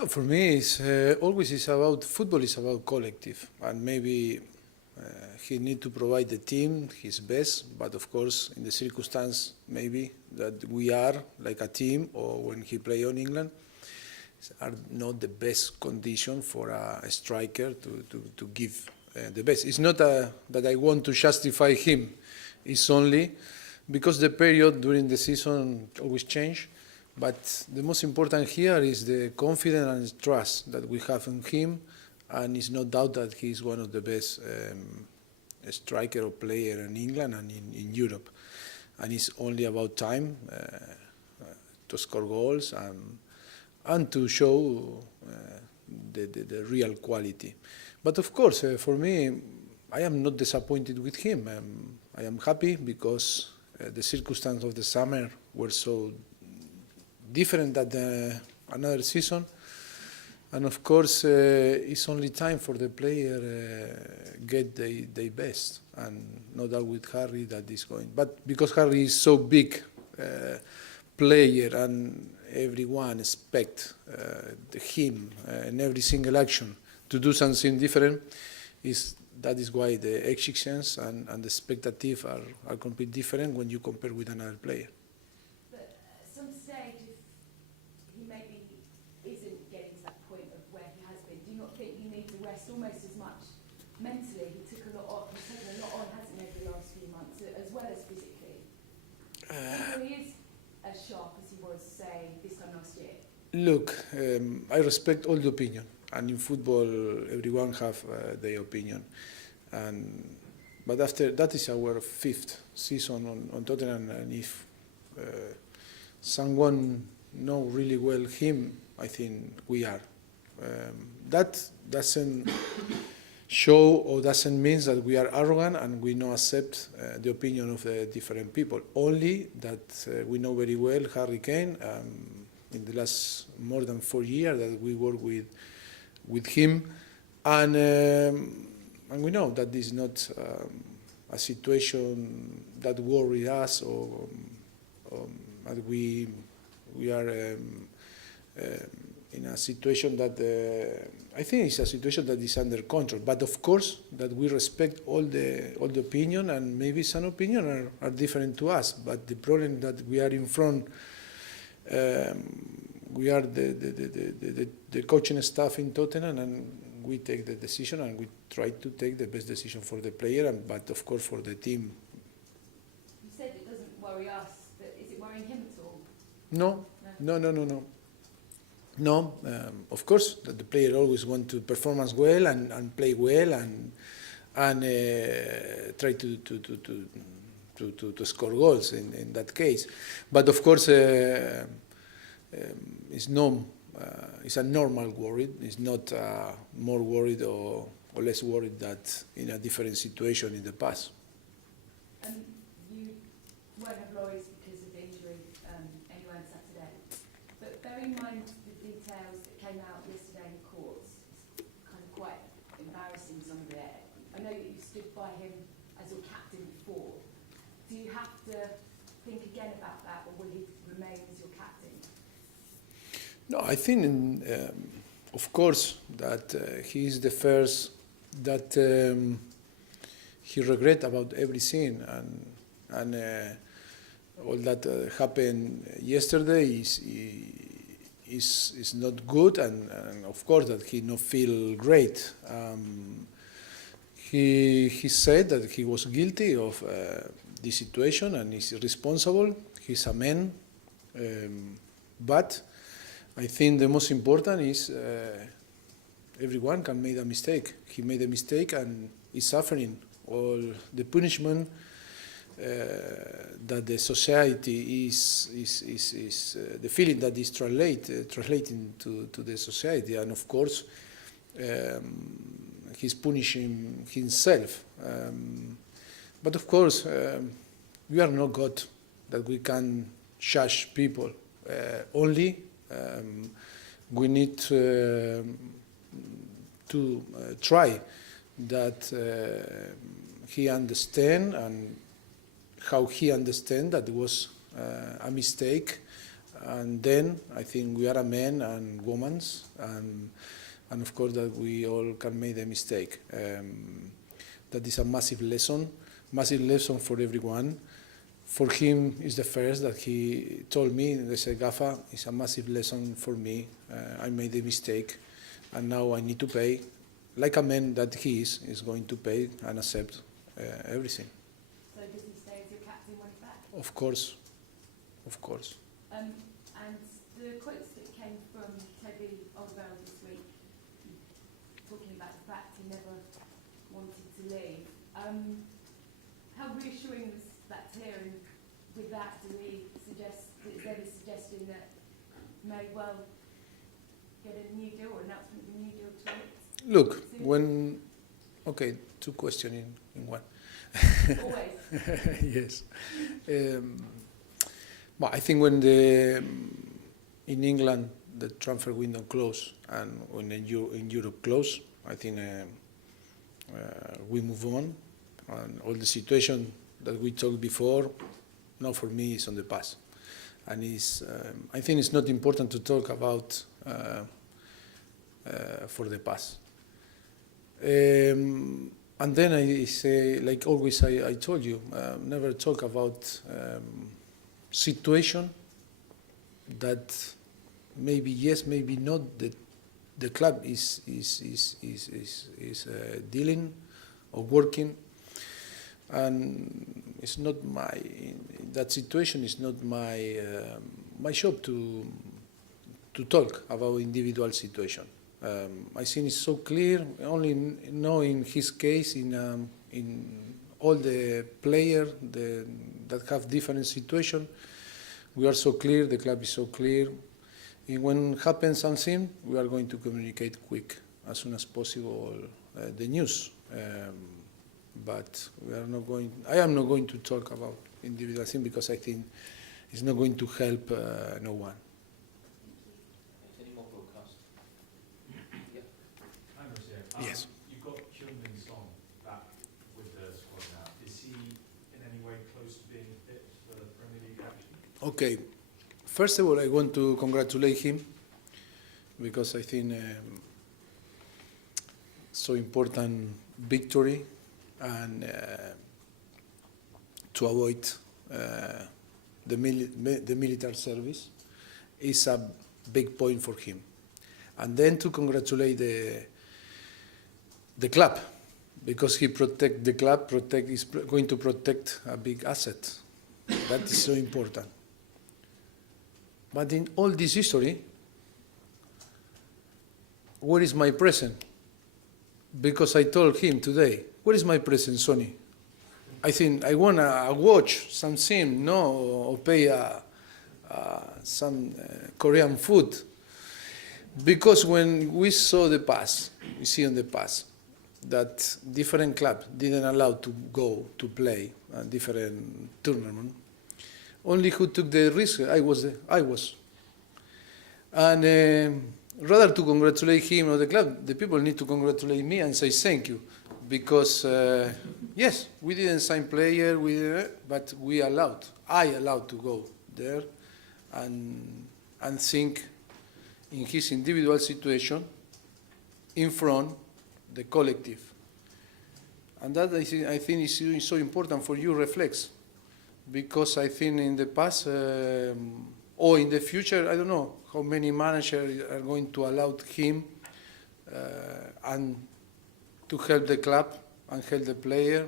No, for me, it's always is about football is about collective, and maybe he need to provide the team his best. But of course, in the circumstance maybe that we are like a team, or when he play on England, are not the best condition for a striker to give the best. It's not that I want to justify him. It's only because the period during the season always change. But the most important here is the confidence and trust that we have in him, and it's no doubt that he is one of the best striker or player in England and in Europe. And it's only about time to score goals and to show the real quality. But of course, for me, I am not disappointed with him. I am happy because the circumstances of the summer were so different than another season, and of course it's only time for the player get their best, and no doubt with Harry that is going. But because Harry is so big player and everyone expect him in every single action to do something different, that is why the exigence and the expectative are completely different when you compare with another player. Almost as much mentally. He took a lot on. He's taken a lot on, hasn't he, over the last few months, as well as physically. He is as sharp as he was, say, this time last year. Look, I respect all the opinion, and in football, everyone have their opinion. But after that is our fifth season on Tottenham, and if someone know really well him, I think we are. That doesn't show or doesn't mean that we are arrogant and we not accept the opinion of the different people. Only that we know very well Harry Kane. In the last more than 4 years that we work with him, and we know that this is not a situation that worries us, or that we are. In a situation that I think it's a situation that is under control. But of course, that we respect all the opinion, and maybe some opinion are different to us. But the problem that we are in front, we are the coaching staff in Tottenham, and we take the decision, and we try to take the best decision for the player, but of course for the team. You said it doesn't worry us, but is it worrying him at all? No. No, of course, that the player always want to perform as well and play well and try to score goals in that case. But of course, it's a normal worry. It's not more worried or less worried that in a different situation in the past. And you won't have Lloris because of injury anyway on Saturday. But bear in mind the details that came out yesterday in courts. It's kind of quite embarrassing, some of it. I know that you stood by him as your captain before. Do you have to think again about that, or will he remain as your captain? No, I think, of course, that he is the first that he regret about everything, and all that happened yesterday is not good, and of course that he not feel great. He said that he was guilty of this situation and is responsible. He's a man, but I think the most important is everyone can make a mistake. He made a mistake and is suffering all the punishment that the society is the feeling that is translating to the society, and of course he's punishing himself. But of course we are not God that we can judge people. Only we need to try that he understand, and how he understand that it was a mistake, And then I think we are a men and women, and of course that we all can make a mistake. That is a massive lesson for everyone. For him, it's the first that he told me. They said, "Gaffa, it's a massive lesson for me. I made a mistake, and now I need to pay." Like a man that he is going to pay and accept everything. So does he stay as your captain when he's back? Of course, of course. And the quotes that came from Toby Alderweireld this week, talking about the fact he never wanted to leave. How reassuring was that to hear? And with that, is there a suggestion that may well get a new deal or announcement of a new deal to Look, okay, two questions in one. Always. Yes. Well, I think when in England the transfer window closed and when in Europe closed, I think we move on. And all the situation that we talked before, now for me, is on the past. And I think it's not important to talk about for the past. And then I say, like always, I told you, never talk about situation that maybe yes, maybe not. The club is dealing or working, and it's not that situation is not my job to talk about individual situation. I think it's so clear. Only know in his case, in all the players that have different situation, we are so clear. The club is so clear. And when happens something, we are going to communicate quick as soon as possible the news. But we are not going. I am not going to talk about individual things because I think it's not going to help no one. Any more broadcast? Yeah. Hi, Mauricio. Yes. You've got Kyung-Min Song back with the squad now. Is he in any way close to being fit for the Premier League action? Okay. First of all, I want to congratulate him because I think so important victory and to avoid the military service is a big point for him. And then to congratulate the club because he protect the club, is going to protect a big asset. That is so important. But in all this history, where is my present? Because I told him today, where is my present, Sonny? I think I want to watch something, no, or pay some Korean food. Because when we saw the past, we see in the past, that different clubs didn't allow to go to play a different tournament. Only who took the risk, I was. And rather to congratulate him or the club, the people need to congratulate me and say thank you. Because, yes, we didn't sign player, but I allowed to go there and think in his individual situation in front the collective. And that I think is so important for you reflex. Because I think in the past or in the future, I don't know how many managers are going to allow him and to help the club and help the player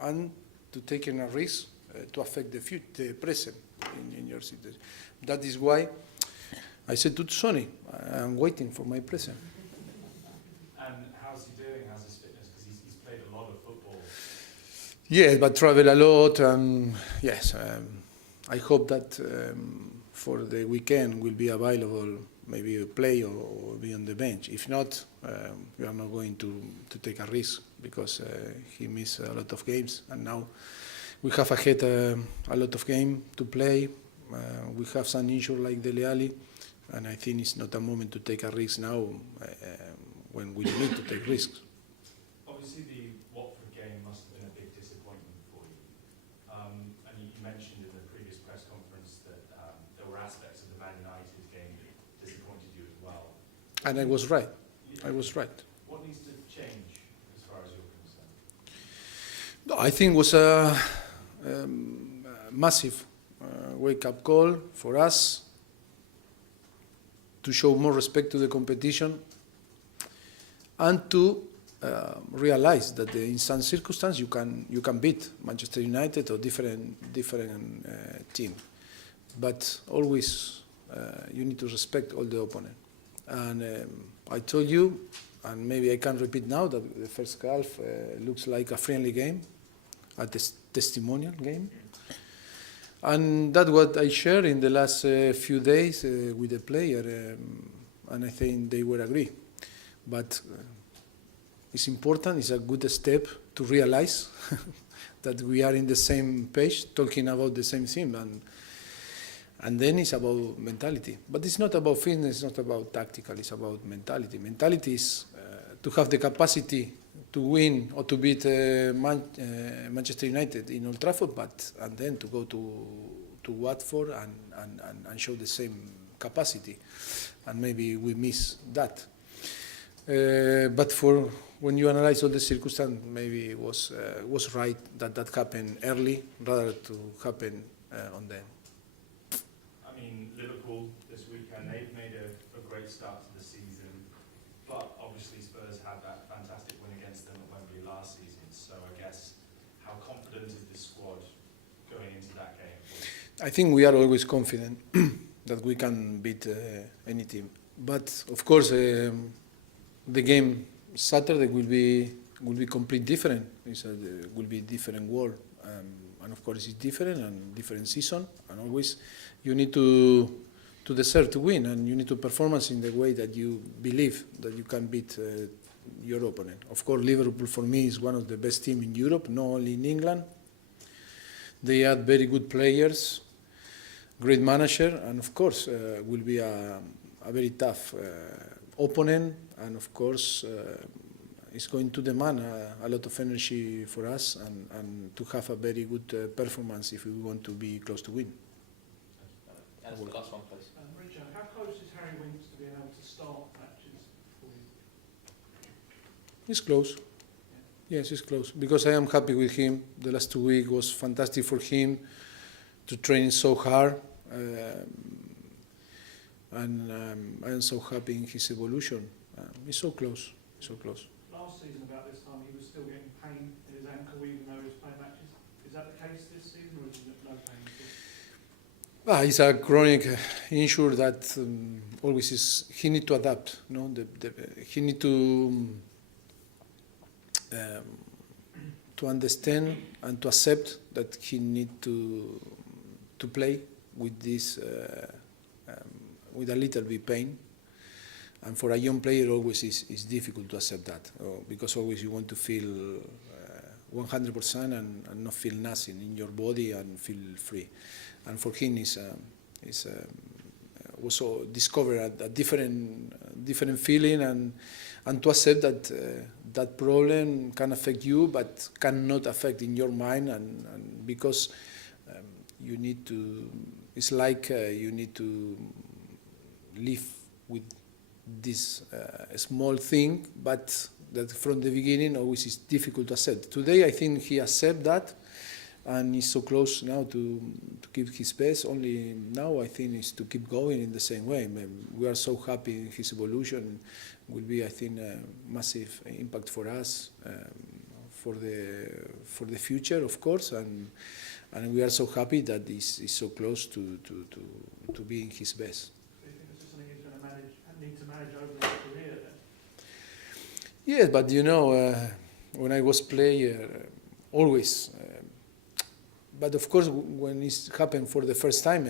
and to take a risk to affect the present in your situation. That is why I said to Sonny, I'm waiting for my present. And how's he doing? How's his fitness? Because he's played a lot of football. Yes, but travel a lot, and yes, I hope that for the weekend will be available, maybe play or be on the bench. If not, we are not going to take a risk because he missed a lot of games, and now we have ahead a lot of games to play. We have some injuries like Dele Alli, and I think it's not a moment to take a risk now when we need to take risks. Obviously, the Watford game must have been a big disappointment for you. And you mentioned in the previous press conference that there And I was right. I was right. What needs to change as far as you're concerned? No, I think it was a massive wake-up call for us to show more respect to the competition and to realize that in some circumstances you can beat Manchester United or different team, but always you need to respect all the opponent. And I told you, and maybe I can repeat now, that the first half looks like a friendly game, a testimonial game. And that's what I shared in the last few days with the player, and I think they will agree. But it's important, it's a good step to realize that we are in the same page, talking about the same thing. And then it's about mentality. But it's not about fitness, it's not about tactical, it's about mentality. Mentality is to have the capacity to win or to beat Manchester United in Old Trafford, and then to go to Watford and show the same capacity. And maybe we miss that. But for when you analyze all the circumstances, maybe it was right that happened early rather to happen on the end. I mean, Liverpool this weekend, they've made a great start to the season, but obviously Spurs had that fantastic win against them at Wembley last season. So I guess, how confident is this squad going into that game? I think we are always confident that we can beat any team. But of course, the game Saturday will be completely different. It will be different world, and of course it's different and different season. And always you need to deserve to win, and you need to performance in the way that you believe that you can beat your opponent. Of course, Liverpool for me is one of the best teams in Europe, not only in England. They have very good players, great manager, and of course will be a very tough opponent, and of course it's going to demand a lot of energy for us and to have a very good performance if we want to be close to win. And the last one, please. Richard, how close is Harry Winks to being able to start matches for you? It's close. Yes, it's close. Because I am happy with him. The last 2 weeks was fantastic for him to train so hard. And I am so happy in his evolution. He's so close, so close. Last season about this time he was still getting pain in his ankle even though he was playing matches. Is that the case this season or is it no pain at all? It's a chronic injury that always is. He need to adapt. No, he need to understand and to accept that he need to play with this with a little bit pain. And for a young player, always is difficult to accept that because always you want to feel 100% and not feel nothing in your body and feel free. And for him, also discover a different feeling and to accept that that problem can affect you, but cannot affect in your mind, and because you need to. It's like you need to live with this small thing, but that from the beginning always is difficult to accept. Today I think he accepts that, and he's so close now to keep his best. Only now I think is to keep going in the same way. We are so happy in his evolution. Will be, I think, a massive impact for us for the future, of course, and we are so happy that he's so close to being his best. Do you think this is something he's going to need to manage over his career then? Yes, but you know, when I was player, always. But of course, when it happened for the first time,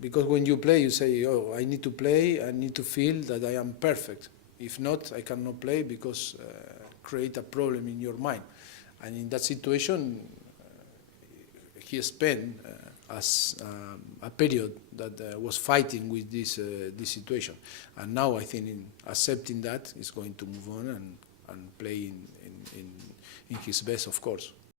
because when you play, you say, "Oh, I need to play. I need to feel that I am perfect. If not, I cannot play because create a problem in your mind." And in that situation, he spent as a period that was fighting with this situation. And now I think in accepting that, he's going to move on and play in his best, of course.